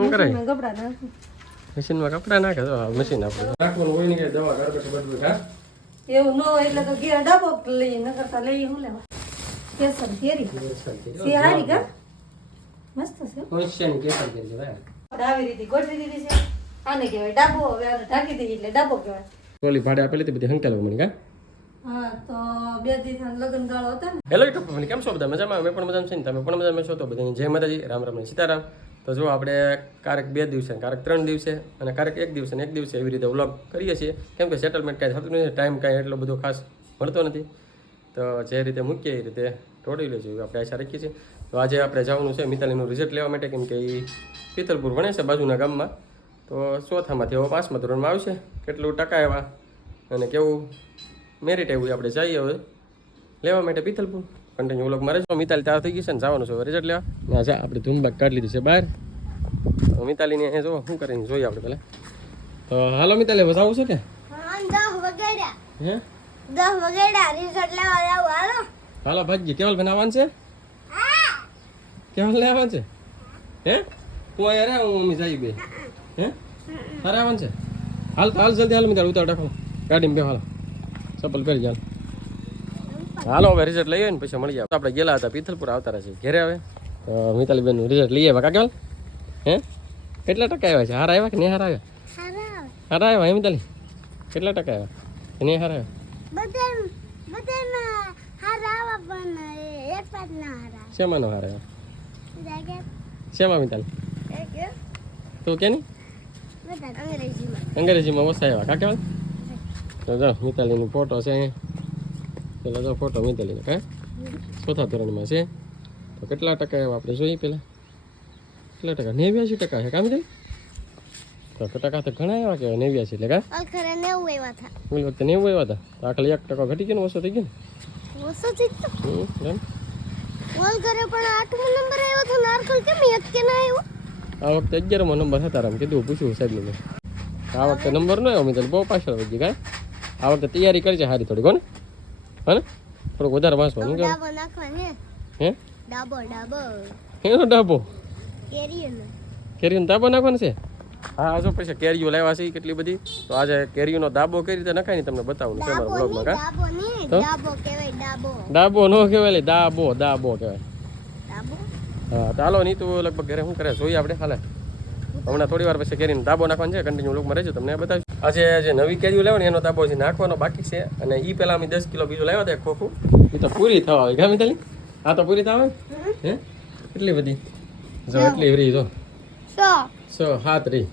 શું કરે? મશીનમાં કપડા નાખું. મશીનમાં કપડાં નાખે તો મશીન આપણે નાખવાનું હોય ને કે દવા કાઢે બધું હા? એવું ન હોય એટલે તો ઘેર ડબ્બો લઈ ન કરતા લઈ હું લેવા? કેસર કેરી. સી હારી કા? મસ્ત છે મશીન કેસર કેરી આપણે આવી રીતે ગોઠવી દીધી છે. આને કહેવાય ડાબો હવે આને ઢાંકી દીધી એટલે ડાબો કહેવાય. ટોલી ભાડે આપેલી હતી બધી હંકેલો મને કા બે દિવસ લગ્ન હતા ને. હેલો કેમ છો બધા? મજામાં? અમે પણ મજામાં છે ને તમે પણ મજામાં છો? તો બધાની જય માતાજી રામ રામ ને સીતારામ. તો જો આપણે કારક બે દિવસે, કારક ત્રણ દિવસે અને કારક એક દિવસે ને એક દિવસે એવી રીતે વ્લોગ કરીએ છીએ. કેમ કે સેટલમેન્ટ કાંઈ થતું નથી ટાઈમ કાંઈ એટલો બધો ખાસ મળતો નથી. તો જે રીતે મૂકીએ એ રીતે તોડી લેજો એવી આપણે આશા રાખીએ છીએ. તો આજે આપણે જવાનું છે મિતાલીનું રિઝલ્ટ લેવા માટે, કેમ કે એ પિત્તલપુર ભણે છે બાજુના ગામમાં. તો ચોથામાંથી હવે પાંચમા ધોરણમાં આવશે. કેટલું ટકા એવા અને કેવું મેરિટ એવું આપણે જઈએ હવે. લેવા માટે પિથલપુર કન્ટિન્યુ વ્લોગ મારે છો મિતાલી તૈયાર થઈ ગઈ છે ને જવાનું છે રિઝલ્ટ લેવા. ના આજે આપણે ધૂમબાગ કાઢી લીધી છે બહાર. તો મિતાલીને અહીંયા જો શું કરીને જોઈએ આપણે પહેલાં. તો હાલો મિતાલી બસ આવું છે કે? હે દસ વગેરે. રિઝલ્ટ લેવા જાવ હાલો. હાલો ભાજી કેવલ ભાઈ આવવાનું છે? કેવલ લેવાનું છે? હે? તું અહીંયા રે હું મમ્મી જાય બે. હે તારે આવવાનું છે? હાલ તો હાલ જલ્દી હાલ મિતાલી ઉતાર રાખો. ગાડીમાં બે હાલો. ચપ્પલ પહેરી ચાલ હાલો હવે રિઝલ્ટ લઈએ ને પછી મળી જાય આપણે ગયેલા હતા પીથલપુર આવતા રહે છે ઘેરે આવે? તો મિતાલી બેનનું રિઝલ્ટ લઈએ આવ્યા. કેવલ હે? કેટલા ટકા આવ્યા છે? હારા આવ્યા કે નહીં હારા આવ્યા. હારા આવ્યા હે મિતાલી? કેટલા ટકા આવ્યા? કે નહીં હારા આવ્યા પાસ ના હારા આવ્યા. શેમાં મિતાલી? તું કે નહીં અંગ્રેજીમાં. ઓછા આવ્યા. કા તો જો મિતાલીનો ફોટો છે અહીંયા પેલા તો ફોટો મિતાલીનો કા ચોથા ધોરણમાં છે. તો કેટલા ટકા એવા આપણે જોઈએ પેલા કેટલા ટકા? નેવ્યાસી ટકા છે કામ તો ટકા તો ઘણા એવા કે નેવ્યાસી એટલે કા? નેવું એવા હતા ઓલી વખતે નેવું એવા હતા તો એક ટકા ઘટી ગયો ને ઓછો થઈ ગયો ઓછો થઈ ગયો? ને હમ, પણ આઠમો નંબર આવ્યો તો નારકલ કેમ એક કે ના આવ્યો? આ વખતે અગિયારમો નંબર હતા આમ કીધું પૂછ્યું સાહેબને મેં આ વખતે નંબર ન આવ્યો મિત્ર બહુ પાછળ વધી ગયા આ વખતે તૈયારી કરી છે સારી થોડી કોને હા થોડુંક વધારે વાંચવાનું કે ડાબો નાખવાનો હે. હે? ડાબો ડાબો. એનો ડાબો? કેરીનો કેરીનો ડાબો નાખવાનો છે? હા જો પછી કેરીઓ લાવ્યા છે કેટલી બધી. તો આજે કેરીઓનો દાબો કઈ રીતે નખાય ને તમને બતાવું છે મારા બ્લોગમાં કા? ડાબો નહીં ડાબો કહેવાય ડાબો. દાબો નો કહેવાય લે દાબો દાબો કહેવાય. ડાબો? હા ચાલો નહીં તો લગભગ ઘરે શું કરે? જોઈએ આપણે હાલે. હમણાં થોડી વાર પછી કેરીનો દાબો નાખવાનો છે કન્ટિન્યુ લોકમાં રહેજો તમને બતાવીશ. આજે જે નવી કેરીઓ લેવાની એનો તાબો જે નાખવાનો બાકી છે અને એ પહેલાં અમે દસ કિલો બીજું લાવ્યા હતા ખોખું. એ તો પૂરી થવા આવી ગમે તાલી આ તો પૂરી થવા હે? કેટલી બધી? જો એટલી રહી જો. સો. સો હાથ રહી.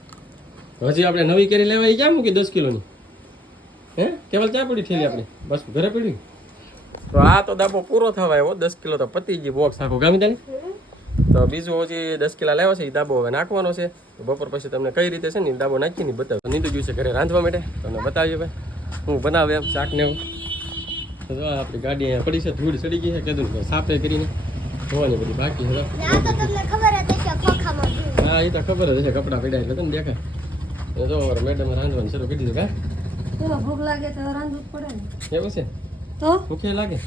હજી આપણે નવી કેરી લેવા એ ક્યાં મૂકી દસ કિલોની? હે? કેવલ ક્યાં પડી ઠેલી આપણી? બસ ઘરે પડી? તો આ તો દાબો પૂરો થવા આવ્યો દસ કિલો તો પતી ગઈ બોક્સ આખું. ગામી તાલી તો બીજું હજી દસ કિલા લાવ્યો છે એ દાબો હવે નાખવાનો છે. તો બપોર પછી તમને કઈ રીતે છે ને દાબો નાખીને બતાવો. નીંદુ ગયું છે ઘરે રાંધવા માટે. તમને બતાવજો ભાઈ. હું બનાવે એમ શાક ને એવું. તો જો આપણી ગાડી અહીંયા પડી છે ધૂળ ચડી ગઈ છે કીધું ને સાપે કરીને. ધોવાની બધી બાકી છે. હા એ તો ખબર જ છે કપડાં પડ્યા એટલે તમને દેખાય. જો મેડમ રાંધવાનું શરૂ કરી દીધું કા ભૂખ લાગે તો રાંધવું પડે ને. એવું છે? તો? ભૂખે લાગે?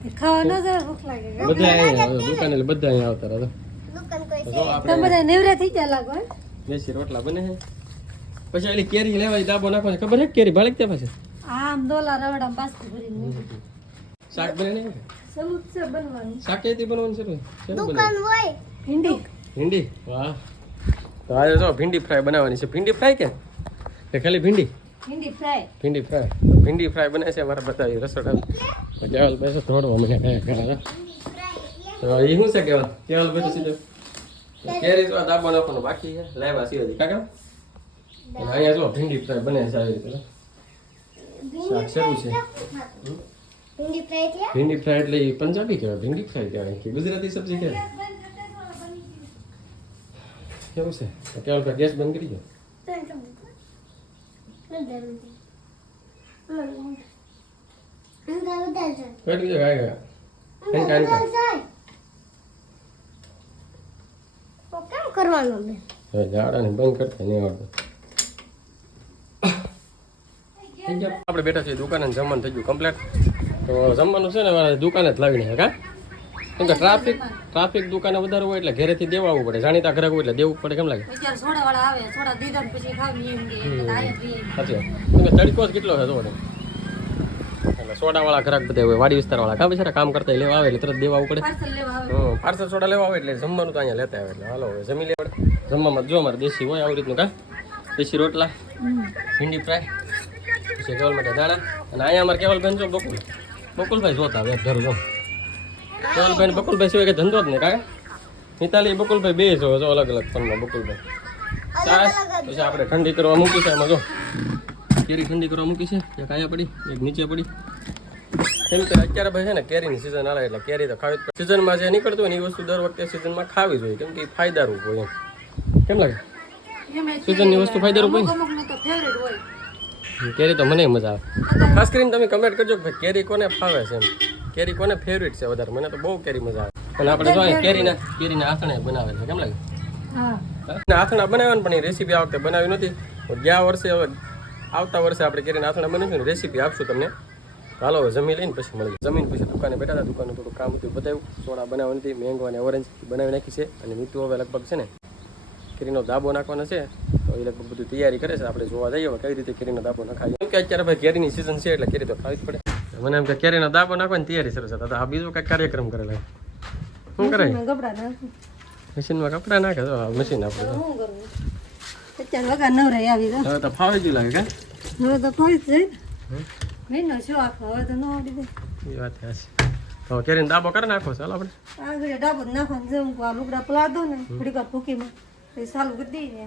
ખાવા ન ભૂખ લાગે બધા અહીંયા દુકાને બધા અહીંયા આવતા રહે. દુકાન કોઈ તો તમે બધા નેવરા થઈ ગયા લાગો હે? દેશી રોટલા બને છે. પછી એલી કેરી લેવાય દાબો નાખવાનો ખબર છે કેરી ભાળી ત્યાં પાસે આમ ડોલા રવડા બાસ્તી ભરીને શાક બને નહીં સલું છે બનવાનું. શાક કઈથી બનવાનું છે દુકાન હોય. ભીંડી. ભીંડી? વાહ. તો આજે જો ભીંડી ફ્રાય બનાવવાની છે. ભીંડી ફ્રાય કે? કે ખાલી ભીંડી? ભીંડી ફ્રાય. ભીંડી ફ્રાય. તો ભીંડી ફ્રાય બને છે મારે બતાવી રસોડા તો કેવલ બેસો થોડો મને કયા કયા તો એ શું છે કેવલ કેવલ બેસો સીધો કેરી જો દાબો નાખવાનો બાકી છે લાવ્યા છીએ હજી કાકા અહીંયા જો ભીંડી ફ્રાય બને છે આવી રીતે શાક શરૂ છે ભીંડી ફ્રાય એટલે એ ફ્રાય એટલે ઈ પંજાબી કહેવાય ભીંડી ફ્રાય કહેવાય કે ગુજરાતી સબ્જી કહેવાય કેવું છે તો કેવલ ભાઈ ગેસ બંધ કરી દો કરી દીધો ગયા કઈ કાંઈ કેમ કરવાનું બેન હવે ગાડાને બંધ કરતા નહીં આવડતું આપણે બેઠા છીએ દુકાને જમવાનું થઈ ગયું કમ્પ્લેટ તો જમવાનું છે ને મારે દુકાને જ લાવીને હે કા કેમ કે ટ્રાફિક ટ્રાફિક દુકાને વધારે હોય એટલે ઘરેથી દેવા આવવું પડે જાણીતા ઘરે હોય એટલે દેવું પડે કેમ લાગે કે. સાચી તડકો કેટલો છે જો તમે એટલે સોડાવાળા ગ્રાહક બધા હોય વાડી વિસ્તારવાળા. કાં બિચારા કામ કરતા લેવા આવે એટલે તરત દેવા પડે પાર્સલ લેવા આવે. હમ પાર્સલ સોડા લેવા આવે એટલે જમવાનું તો અહીંયા લેતા આવે. એટલે હાલો હવે જમી લેવા જમવામાં જો અમારે દેશી હોય આવી રીતનું કા? દેશી રોટલા ભીંડી ફ્રાય પછી કેવલ માટે દાણા અને અહીંયા અમારે કેવલબેન જો બકુલ. બકુલભાઈ જોતા હવે ધરું જો. કેવલભાઈ ને બકુલભાઈ સિવાય કે ધંધો જ નહીં કા? મિતાલી બકુલભાઈ બે જો જો અલગ અલગ ફોનમાં બકુલભાઈ. ચાસ પછી આપણે ઠંડી કરવા મૂકી છે એમાં જો. કેરી ઠંડી કરવા મૂકી છે. એક અહીંયા પડી એક નીચે પડી. એમ કે અત્યારે ભાઈ છે ને કેરીની સિઝન આવે એટલે કેરી તો ખાવી જ સિઝનમાં જે નીકળતું હોય ને એ વસ્તુ દર વખતે સિઝનમાં ખાવી જોઈએ કેમ કે ફાયદારૂપ હોય એમ. કેમ લાગે? સિઝનની વસ્તુ ફાયદારૂપ હોય કેરી તો મને મજા આવે. ખાસ કરીને તમે કમેન્ટ કરજો કે ભાઈ કેરી કોને ફાવે છે એમ. કેરી કોને ફેવરિટ છે વધારે? મને તો બહુ કેરી મજા આવે. અને આપણે જોઈએ કેરીના કેરીના આથણે બનાવે છે. કેમ લાગે? આથણા બનાવવાની પણ એ રેસીપી આ વખતે બનાવી નથી ગયા વર્ષે હવે આવતા વર્ષે આપણે કેરીના આથણા બનાવીશું ને રેસીપી આપશું તમને. હાલો જમી લઈને પછી મળી જમીન પછી દુકાને બેઠા હતા દુકાને થોડું કામ હતું બતાવ્યું. સોડા બનાવવાની હતી મેંગો અને ઓરેન્જ બનાવી નાખી છે. અને નીતુ હવે લગભગ છે ને કેરીનો દાબો નાખવાનો છે. તો એ લગભગ બધું તૈયારી કરે છે. આપણે જોવા જઈએ હવે કઈ રીતે કેરીનો દાબો નખાય. કેમ કે અત્યારે ભાઈ કેરીની સિઝન છે એટલે કેરી તો ખાવી જ પડે. મને એમ કે કેરીનો દાબો નાખવાની તૈયારી શરૂ છે આ બીજો કંઈક કાર્યક્રમ કરેલા શું કરે? મશીનમાં કપડાં નાખે. તો મશીન આપણે અત્યારે વગર નવરાઈ આવી તો. હવે તો ફાવી ગયું લાગે કે? હવે તો ફરી જ જાય મહિનો છો આખો હવે તો ન આવડી દે એ વાત છે તો કેરીનો દાબો કરે નાખો ચાલો આપણે. આગળ ડાબો નાખવાનું જેમ આ લુગડા ને થોડીક ભૂકીમાં. પછી ચાલુ કરી દઈએ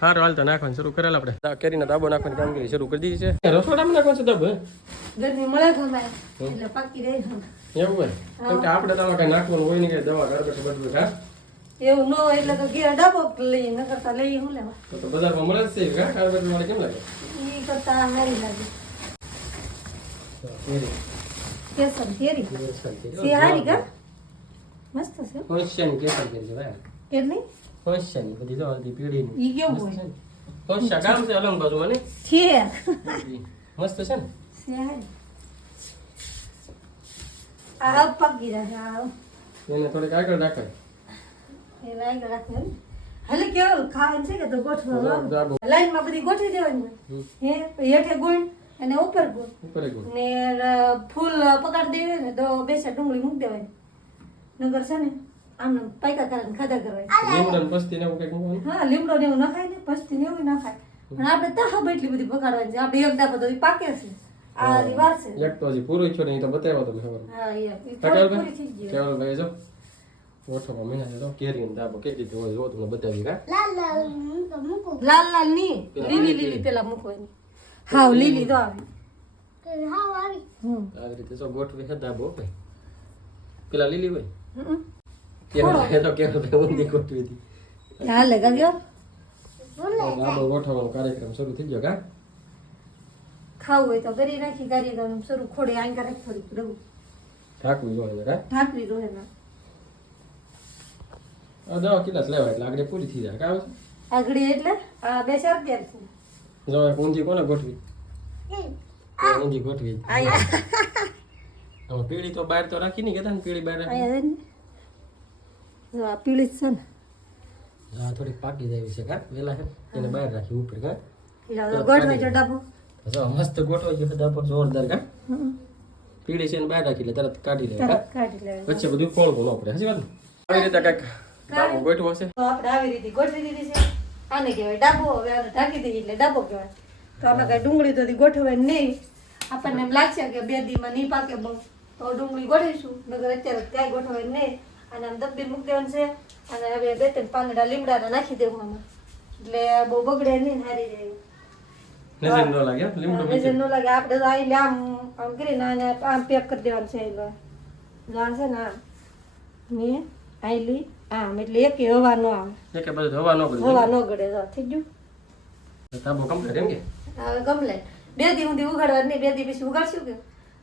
સારું હાલ તો નાખવાનું શરૂ કરેલા આપણે. કેરીના દાબો નાખવાની કામગીરી શરૂ કરી દીધી છે. રસોડામાં નાખવાનું છે દાબો ગરમી મળે ખમાય એટલે પાકી રહે એવું હોય? કેમ કે આપણે તો કઈ નાખવાનું હોય નહીં કે દવા ગરબે બધું હા? એવું ન હોય એટલે તો ઘેર ડાબો લઈ ન કરતા લઈ હું લેવા? તો તો બજારમાં મળે છે હા કાર્બેટ મળે કેમ લાગે? ઈ કરતા હારી લાગે. કેસર કેરી? સી હારી કા? મસ્ત છે? હોશિયાની કેસર કેરી ભાઈ. કેટલી? હોશિયાની બધી તો હળદી પીળીની. ઈ કેવું હોય? હોશિયા કામ છે અલંગ બાજુ ને? છે. મસ્ત છે ને? સી હારી. આ પાકી રહે આ એને થોડીક આગળ રાખાય ને હાલે કેવું ખાવાનું છે કે તો ગોઠવો લાઈનમાં બધી ગોઠવી દેવાની હે હેઠે ગુણ અને ઉપર ગુણ ઉપર ગુણ. ને ફૂલ પકડ દેવે ને તો બેસા ડુંગળી મૂકી દેવાની. નગર છે ને આમ પાયકા કરે ખાધા કરવાની લીમડો ને પસ્તી ને એવું કંઈક મૂકવાનું. હા લીમડો ને એવું નખાય ને પસ્તી ને એવું નખાય. પણ આપણે તો હબ એટલી બધી પકાડવાની છે. આપણે એક દાબો તો પાકે છે. આ વાર છે. લેટ તો હજી પૂરો છો નહીં તો બતાવ્યો તમે ખબર હા એ પૂરી થઈ ગઈ કેવલ ભાઈ જો ઓઠોમાં મમ્મી છે તો કેરી દાબો કેવી દીધો હોય જો તમને બતાવી કા લાલ લાલ મૂકો મૂકો લાલ લાલની લીલી લીલી પેલા મૂકવાની હાવ લીલી તો આવી કે હાવ આવી હમ આ રીતે જો ગોઠવી હે દાબો ભાઈ પેલા લીલી હોય તો ઊંધી ગોઠવી હતી ગયો દાબો ગોઠવવાનો કાર્યક્રમ શરૂ થઈ ગયો કા ખાવું હોય તો કરી નાખી કરી દઉં શરૂ ખોડે આંકા રાખી થોડીક રહું ઠાકું જોઈએ ઢાંકવી દો એના આ દવા કેટલા લેવા એટલે આગળ પૂરી થઈ જાય. કા આગળી એટલે આ બે ચાર છે. જો ઊંધી કોને ગોઠવી? ઊંધી ગોઠવી. હવે પીળી તો બહાર તો રાખી નહીં કેતા ને પીળી બહાર છે ને. જો આ પીળી છે ને. હા થોડીક પાકી જાય છે કા? વેલા છે. એને બહાર રાખી ઉપર કા? ગોઠવાઈ જો ડાબો જો મસ્ત ગોઠવાઈ ગયો ડાબો જોરદાર કા. પીળી છે ને બહાર રાખી લે તરત કાઢી લે. કાઢી લે વચ્ચે બધું કોણ કોણ પડે. હજી વાત આવી રીતે કાંઈક દાબો ગોઠવો છે. તો આપણે આવી રીતે ગોઠવી દીધી છે. આને કહેવાય ડાબો હવે આને ઢાંકી દઈએ એટલે ડાબો કહેવાય. તો આમાં કઈ ડુંગળી તો હજી ગોઠવાય નહીં. આપણને એમ લાગશે કે બે દીમાં નહીં પાકે બહુ. તો ડુંગળી ગોઠવીશું. નગર અત્યારે ક્યાંય ગોઠવાય નહીં. અને આમ દબ્બી મૂકી દેવાનું છે. અને હવે બે ત્રણ પાંદડા લીમડાના નાખી દેવું આમાં. એટલે બહુ બગડે નહીં હારી રહે નજર ન લાગે? લીમડો નજર ન લાગે. આપણે તો આમ આમ કરીને આને આમ પેક કરી દેવાનું છે જો આ છે ને આમ. ને આઈલી. આમ એટલે એક હવા ન આવે. એક બધું હવા ન ગળે. હવા ન ગળે તો થઈ ગયું. તાબો કમ્પ્લીટ એમ કે? હવે કમ્પ્લીટ બે દી ઊંધી ઉગાડવા બે દી પછી ઉગાડશું કે?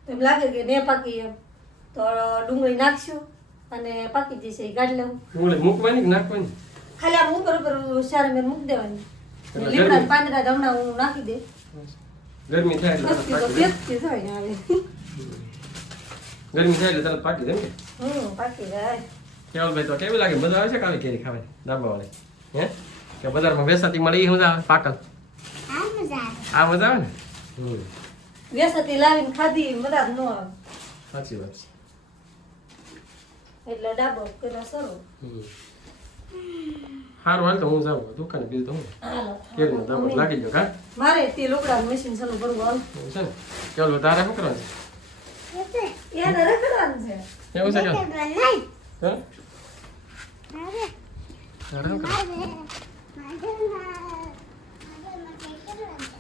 તો એમ લાગે કે ને પાકી એમ. તો ડુંગળી નાખશું અને પાકી જશે એ કાઢી લેવું ડુંગળી મૂકવાની કે નાખવાની? ખાલી આમ ઉપર ઉપર સારા મેં મૂકી દેવાની. લીમડા પાંદડા દમણા હમણાં હું નાખી દે. ગરમી થાય એટલે તો થાય આવે ગરમી થાય એટલે તરત પાકી દે હમ પાકી જાય. કેવલભાઈ તો કેવી લાગે? મજા આવે છે કાવી કેરી ખાવાની? ડાબાવાળી હે? કે બજારમાં વેસાતી મળી એ મજા આવે? પાકલ? આ મજા આવે. ને? વેસાતી લાવીને ખાધી મજા ન આવે. સાચી વાત છે. એટલે ડાબો પેલા સરો. સારું હાલ તો હું જાઉં. દુકાને બીજું તો હું? કેરી નો ધાબો લાગી ગયો કા? મારે તે લોકડા મશીન ચાલુ કરવું હાલ. છે ને? ચાલો તારે શું કરવાનું એટલે એને રખડવાનું છે. છે એવું છે કે?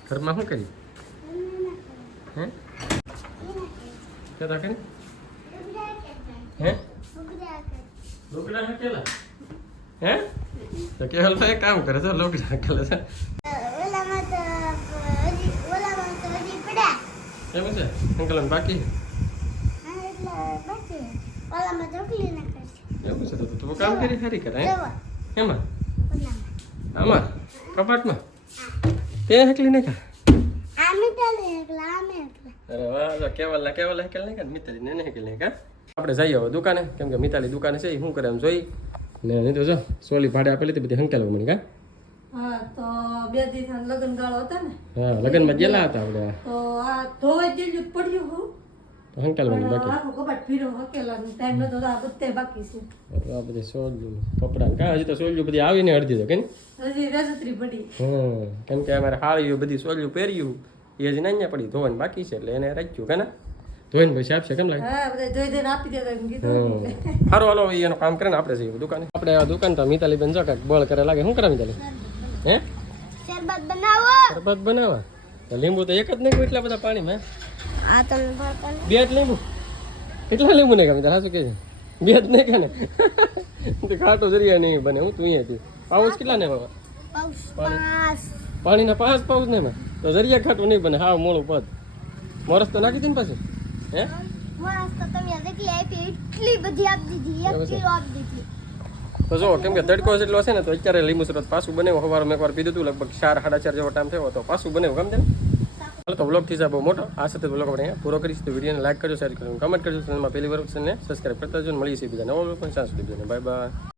ઘરમાં શું કરી હે કેતા કરી હે લોકડા હકેલા હે તો કેવલ ભાઈ કામ કરે છે લોકડા હકેલા છે ઓલામાં તો હજી ઓલામાં તો હજી પડ્યા એવું છે અંકલ બાકી હા, એટલે બાકી ઓલામાં ચોકલી નાખે છે એવું છે તો તું કામ કરી સારી કરે એમાં આમાં કપાટમાં તે હકલી નહીં અરે વાહ કેવલ હેકેલ નહીં કા મિતાલી ને હેકેલ નહીં કા આપણે જઈએ હવે દુકાને કેમ કે મિતાલી દુકાને છે શું કરે એમ જોઈ ને નહીં તો જો સોલી ભાડે આપેલી હતી બધી હંકેલ મળી કા હા તો બે દિવસ લગ્ન ગાળો હતા ને હા લગ્નમાં ગયેલા હતા આપણે તો આ ધોવાઈ જેલું પડ્યું હું તો હંકેલ મળી પણ બાકી આખો કબાટ ભીરો હકેલાનો ટાઈમ નતો તો આ બધે બાકી છે. આ બધી સોલ્યું કપડાં કા હજી તો સોલ્યું બધી આવીને અડધી તો કે ને? હજી રજતરી પડી. હા કેમ કે અમારે હાળીયું બધી સોલ્યું પહેર્યું એ હજી નાન્યા પડી ધોવાની બાકી છે એટલે એને રાખ્યું કે ના? ધોઈને પછી આપશે કેમ લાગે? હા બધા જોઈ દઈને આપી દેતા એમ કીધું સારું હાલો એનું કામ કરે ને આપણે જઈએ દુકાને. આપણે આ દુકાન તો મિતાલી બેન જો કાંઈક બળ કરે લાગે. શું કરે મિતાલી? હે? શરબત બનાવો. શરબત બનાવવા? તો લીંબુ તો એક જ નહીં એટલા બધા પાણીમાં આ તમને ભરતા બે જ લીંબુ કેટલા લીંબુ નહીં મિતા સાચું કે છે બે જ નહીં કે ને તે ખાટો જરિયા નહીં બને હું તું અહીંયાથી પાઉસ કેટલા ને બાબા પાઉસ પાસ પાણીના પાંચ પાઉચ નહીં માં તો જરિયા ખાટું નહીં બને હાવ મોળું પદ. મોરસ તો નાખી દીધી ને પાછું? હે? તો જો કેમ કે તડકો જેટલો છે ને તો અત્યારે લીંબુ શરબત પાછું બનાવ્યું. સવારમાં એકવાર પીધું હતું લગભગ ચાર સાડા ચાર જેવો ટાઈમ થયો તો પાછું બનાવ્યું ગમ હાલો, તો વ્લોગથી બહુ મોટો. આ સાથે વ્લોગ આપણે પૂરો કરીશું. તો વિડીયોને લાઈક કરજો શેર કરજો કમેન્ટ કરજો. ચેનલમાં પહેલી વાર ચેનલને સબસ્ક્રાઈબ કરતા જજો મળીએ છીએ બીજા નવા બ્લોગ પણ સાંજ સુધી બાય બાય